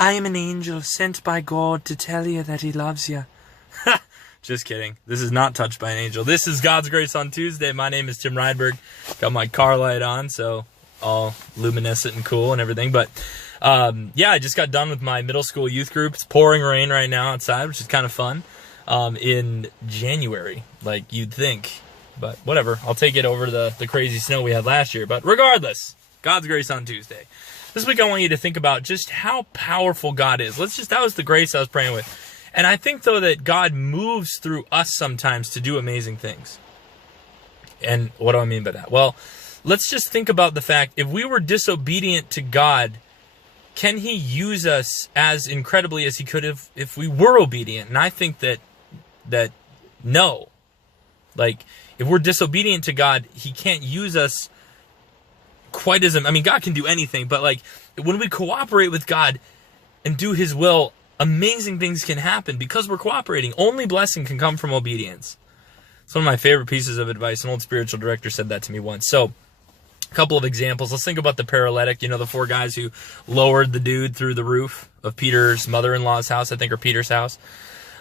I am an angel sent by God to tell you that he loves you. Just kidding. This is not Touched by an Angel. This is God's Grace on Tuesday. My name is Tim Rydberg. Got my car light on, so all luminescent and cool and everything. But yeah, I just got done with my middle school youth group. It's pouring rain right now outside, which is kind of fun. In January, like you'd think. But whatever. I'll take it over the crazy snow we had last year. But regardless, God's Grace on Tuesday. This week I want you to think about just how powerful God is. That was the grace I was praying with. And I think, though, that God moves through us sometimes to do amazing things. And what do I mean by that? Well, let's just think about the fact, if we were disobedient to God, can he use us as incredibly as he could if we were obedient? And I think that no. Like, if we're disobedient to God, he can't use us quite as... I mean, God can do anything, but like, when we cooperate with God and do his will, amazing things can happen because we're cooperating. Only blessing can come from obedience. It's one of my favorite pieces of advice. An old spiritual director said that to me once. So, a couple of examples. Let's think about the paralytic. You know, the 4 guys who lowered the dude through the roof of Peter's mother-in-law's house, I think, or Peter's house.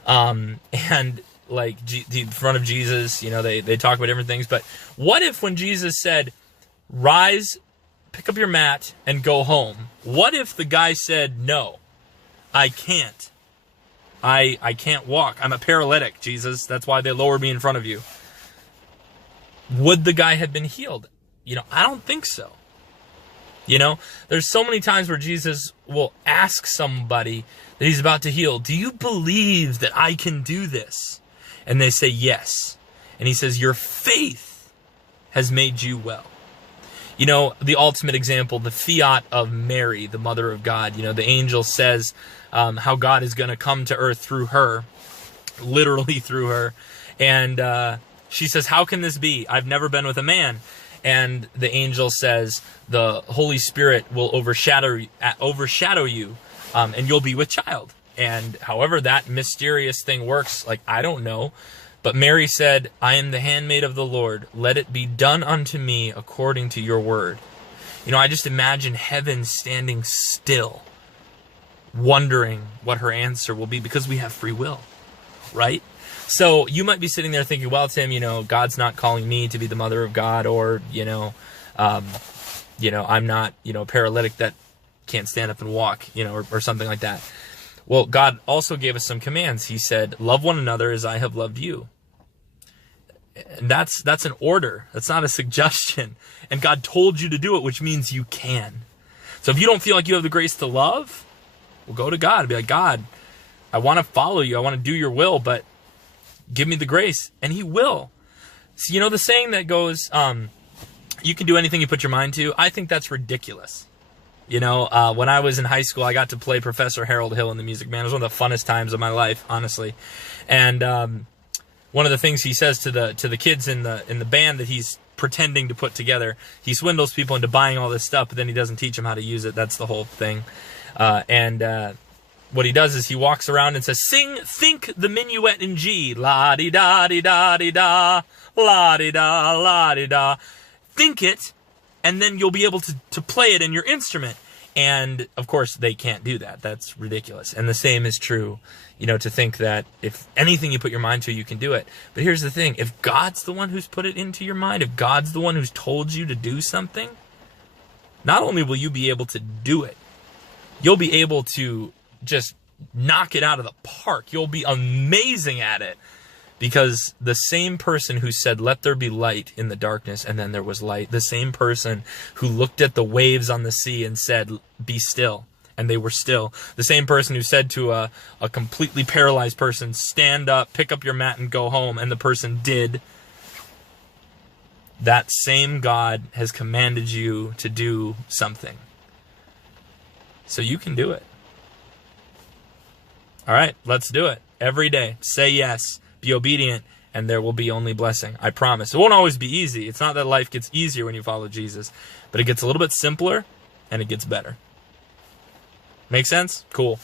And like in front of Jesus, you know, they talk about different things. But what if when Jesus said, rise, pick up your mat, and go home? What if the guy said, no, I can't. I can't walk. I'm a paralytic, Jesus. That's why they lowered me in front of you. Would the guy have been healed? You know, I don't think so. You know, there's so many times where Jesus will ask somebody that he's about to heal, do you believe that I can do this? And they say yes. And he says, your faith has made you well. You know, the ultimate example, the fiat of Mary, the mother of God. You know, the angel says how God is going to come to earth through her, literally through her. And she says, how can this be? I've never been with a man. And the angel says, the Holy Spirit will overshadow you, and you'll be with child. And however that mysterious thing works, like, I don't know. But Mary said, I am the handmaid of the Lord. Let it be done unto me according to your word. You know, I just imagine heaven standing still, wondering what her answer will be, because we have free will, right? So you might be sitting there thinking, well, Tim, you know, God's not calling me to be the mother of God, or, I'm not, a paralytic that can't stand up and walk, or something like that. Well, God also gave us some commands. He said, love one another as I have loved you. And that's an order. That's not a suggestion. And God told you to do it, which means you can. So if you don't feel like you have the grace to love, well, go to God and be like, God, I want to follow you. I want to do your will, but give me the grace. And he will. So, you know, the saying that goes, you can do anything you put your mind to. I think that's ridiculous. You know, when I was in high school, I got to play Professor Harold Hill in The Music Man. It was one of the funnest times of my life, honestly. And one of the things he says to the kids in the band that he's pretending to put together, he swindles people into buying all this stuff, but then he doesn't teach them how to use it. That's the whole thing. What he does is he walks around and says, think the minuet in G. La-di-da-di-da-di-da, la-di-da, la-di-da. Think it. And then you'll be able to play it in your instrument. And, of course, they can't do that. That's ridiculous. And the same is true, to think that if anything you put your mind to, you can do it. But here's the thing. If God's the one who's put it into your mind, if God's the one who's told you to do something, not only will you be able to do it, you'll be able to just knock it out of the park. You'll be amazing at it. Because the same person who said, let there be light in the darkness, and then there was light, the same person who looked at the waves on the sea and said, be still, and they were still, the same person who said to a completely paralyzed person, stand up, pick up your mat, and go home, and the person did, that same God has commanded you to do something. So you can do it. All right, let's do it. Every day, say yes. Be obedient, and there will be only blessing. I promise. It won't always be easy. It's not that life gets easier when you follow Jesus, but it gets a little bit simpler, and it gets better. Make sense? Cool.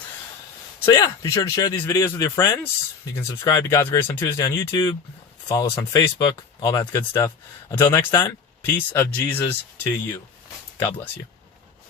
So yeah, be sure to share these videos with your friends. You can subscribe to God's Grace on Tuesday on YouTube. Follow us on Facebook. All that good stuff. Until next time, peace of Jesus to you. God bless you.